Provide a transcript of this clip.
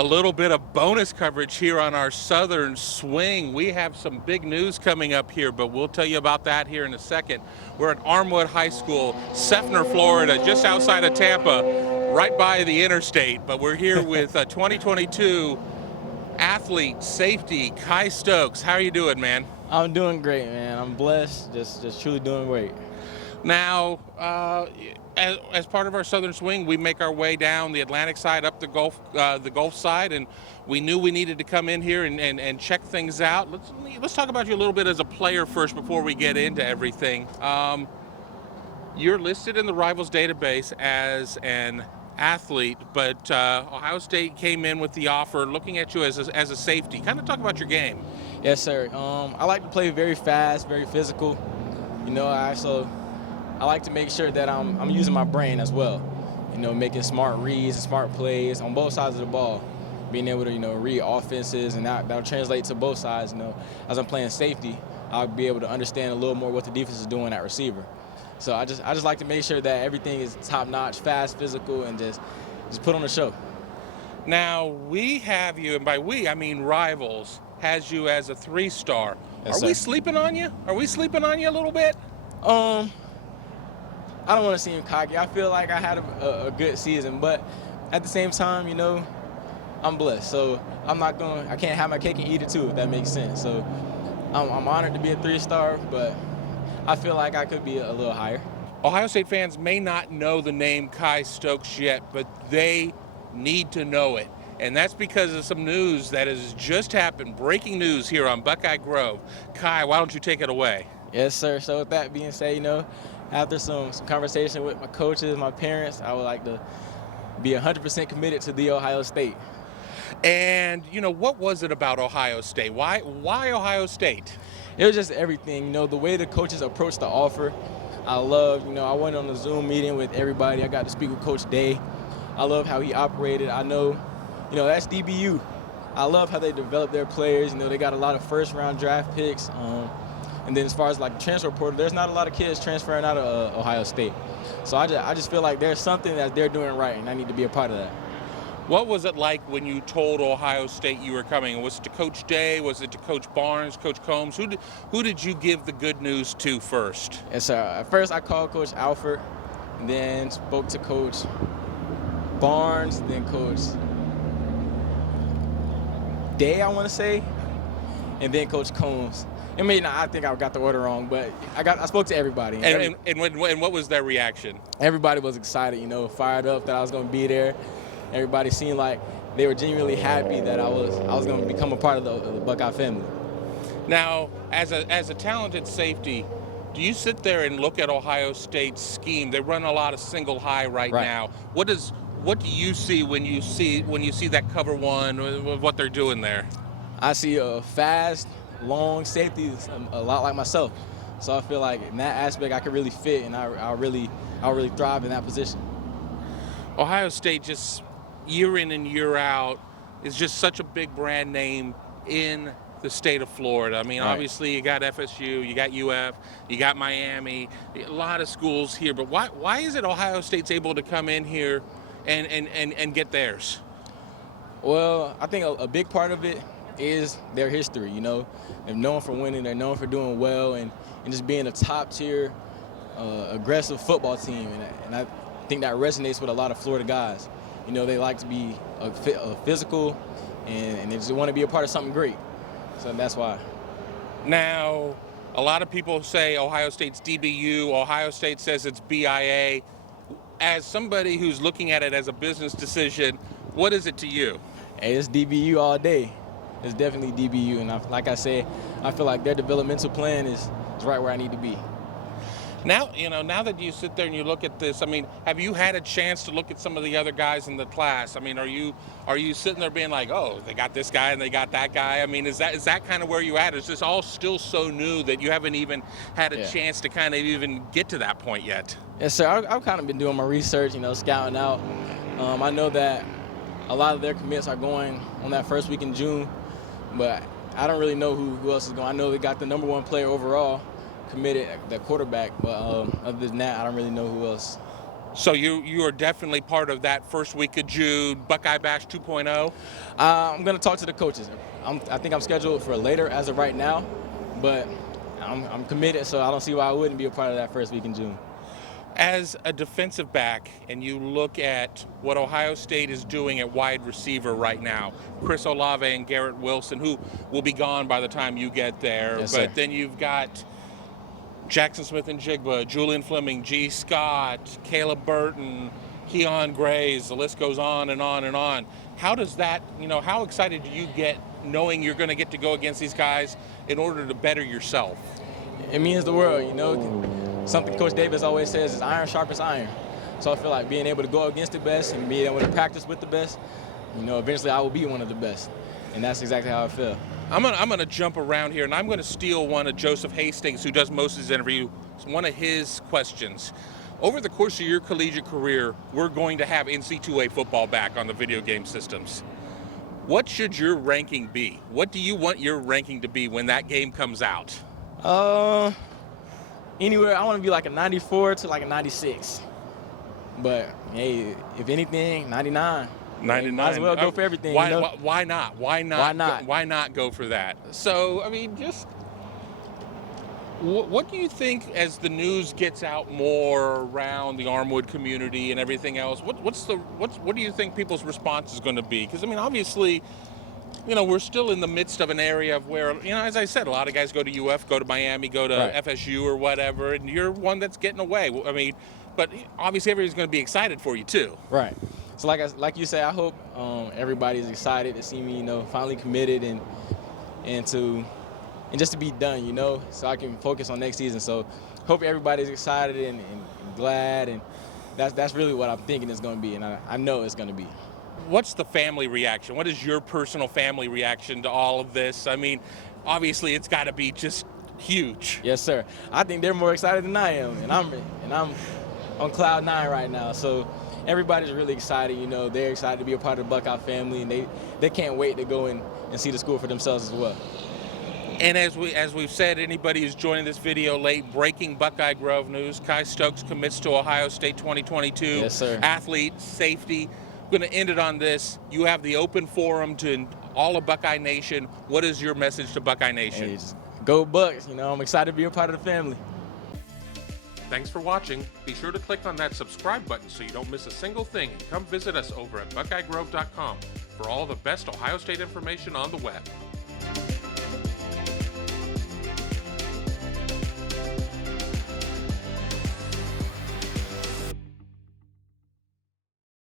A little bit of bonus coverage here on our Southern Swing. We have some big news coming up here, but we'll tell you about that here in a second. We're at Armwood High School, Seffner, Florida, just outside of Tampa, right by the interstate. But we're here with 2022 athlete, safety, Kye Stokes. How are you doing, man? I'm doing great, man. I'm blessed, just truly doing great. Now, as part of our Southern Swing, we make our way down the Atlantic side, up the Gulf side, and we knew we needed to come in here and check things out. Let's talk about you a little bit as a player first before we get into everything. You're listed in the Rivals database as an athlete, but Ohio State came in with the offer, looking at you as a safety. Kind of talk about your game. Yes, sir. I like to play very fast, very physical. You know, I like to make sure that I'm using my brain as well. You know, making smart reads and smart plays on both sides of the ball. Being able to, read offenses, and that'll translate to both sides. As I'm playing safety, I'll be able to understand a little more what the defense is doing at receiver. So I just like to make sure that everything is top-notch, fast, physical, and just put on a show. Now, we have you, and by we, I mean Rivals, has you as a 3-star. Yes, Are we sir. sleeping on you? Are we sleeping on you a little bit? I don't want to seem cocky. I feel like I had a good season, but at the same time, I'm blessed. So I can't have my cake and eat it too, if that makes sense. So I'm honored to be a 3-star, but I feel like I could be a little higher. Ohio State fans may not know the name Kye Stokes yet, but they need to know it. And that's because of some news that has just happened, breaking news here on Buckeye Grove. Kye, why don't you take it away? Yes, sir. So with that being said, after some conversation with my coaches, my parents, I would like to be 100% committed to the Ohio State. And, what was it about Ohio State? Why Ohio State? It was just everything. The way the coaches approached the offer, I loved. I went on a Zoom meeting with everybody. I got to speak with Coach Day. I love how he operated. I know, that's DBU. I love how they develop their players. They got a lot of first-round draft picks. And then as far as transfer portal, there's not a lot of kids transferring out of Ohio State. So I just feel like there's something that they're doing right, and I need to be a part of that. What was it like when you told Ohio State you were coming? Was it to Coach Day? Was it to Coach Barnes, Coach Combs? Who did you give the good news to first? Yes, sir. At first, I called Coach Alford, and then spoke to Coach Barnes, and then Coach Day, I want to say, and then Coach Combs. I think I got the order wrong, but I spoke to everybody. And what was their reaction? Everybody was excited, fired up that I was going to be there. Everybody seemed like they were genuinely happy that I was going to become a part of the Buckeye family. Now, as a talented safety, do you sit there and look at Ohio State's scheme? They run a lot of single high right now. What do you see when you see that cover one, what they're doing there? I see a fast, long safety, a lot like myself. So I feel like in that aspect I could really fit, and I'll really thrive in that position. Ohio State, just year in and year out, is just such a big brand name in the state of Florida. I mean, Obviously you got FSU, you got UF, you got Miami, a lot of schools here. But why is it Ohio State's able to come in here and get theirs? Well, I think a big part of it is their history. They're known for winning, they're known for doing well, and just being a top-tier, aggressive football team. And I think that resonates with a lot of Florida guys. They like to be physical, and they just want to be a part of something great. So that's why. Now, a lot of people say Ohio State's DBU. Ohio State says it's BIA. As somebody who's looking at it as a business decision, what is it to you? Hey, it's DBU all day. It's definitely DBU, and like I said, I feel like their developmental plan is right where I need to be. Now that you sit there and you look at this, have you had a chance to look at some of the other guys in the class? Are you sitting there being like, oh, they got this guy and they got that guy? Is that kind of where you at? Is this all still so new that you haven't even had a chance to kind of even get to that point yet? Yes, sir. I've kind of been doing my research, scouting out. I know that a lot of their commits are going on that first week in June, but I don't really know who else is going. I know they got the number 1 player overall committed, the quarterback, but other than that, I don't really know who else. So you are definitely part of that first week of June Buckeye Bash 2.0. I'm going to talk to the coaches. I think I'm scheduled for later as of right now, but I'm committed, so I don't see why I wouldn't be a part of that first week in June. As a defensive back, and you look at what Ohio State is doing at wide receiver right now, Chris Olave and Garrett Wilson, who will be gone by the time you get there. Yes, but sir. then you've got Jackson Smith and Jigba, Julian Fleming, G. Scott, Caleb Burton, Keon Grays, the list goes on and on and on. How does that, how excited do you get knowing you're going to get to go against these guys in order to better yourself? It means the world, Something Coach Davis always says is iron sharpens iron. So I feel like being able to go against the best and being able to practice with the best, eventually I will be one of the best. And that's exactly how I feel. I'm gonna jump around here, and I'm gonna steal one of Joseph Hastings, who does most of his interview. It's one of his questions. Over the course of your collegiate career, we're going to have NC2A football back on the video game systems. What should your ranking be? What do you want your ranking to be when that game comes out? Anywhere, I want to be like a 94 to like a 96. But hey, if anything, 99. 99. Might as well go for everything. Why not? Why not? Why not go for that? So, just what do you think as the news gets out more around the Armwood community and everything else? What do you think people's response is going to be? Because obviously, we're still in the midst of an area of where, as I said, a lot of guys go to UF, go to Miami, go to Right. FSU or whatever, and you're one that's getting away. But obviously everybody's going to be excited for you too. Right. So like you say, I hope everybody's excited to see me, finally committed and just to be done, so I can focus on next season. So hope everybody's excited and glad, and that's really what I'm thinking it's going to be, and I know it's going to be. What's the family reaction? What is your personal family reaction to all of this? Obviously it's got to be just huge. Yes, sir. I think they're more excited than I am, and I'm on cloud 9 right now. So everybody's really excited. They're excited to be a part of the Buckeye family, and they can't wait to go and see the school for themselves as well. And as we've said, anybody who's joining this video late, breaking Buckeye Grove news: Kye Stokes commits to Ohio State 2022. Yes, sir. Athlete, safety. Going to end it on this. You have the open forum to all of Buckeye Nation. What is your message to Buckeye Nation? Hey, just go Bucks. I'm excited to be a part of the family. Thanks for watching. Be sure to click on that subscribe button so you don't miss a single thing. And come visit us over at BuckeyeGrove.com for all the best Ohio State information on the web.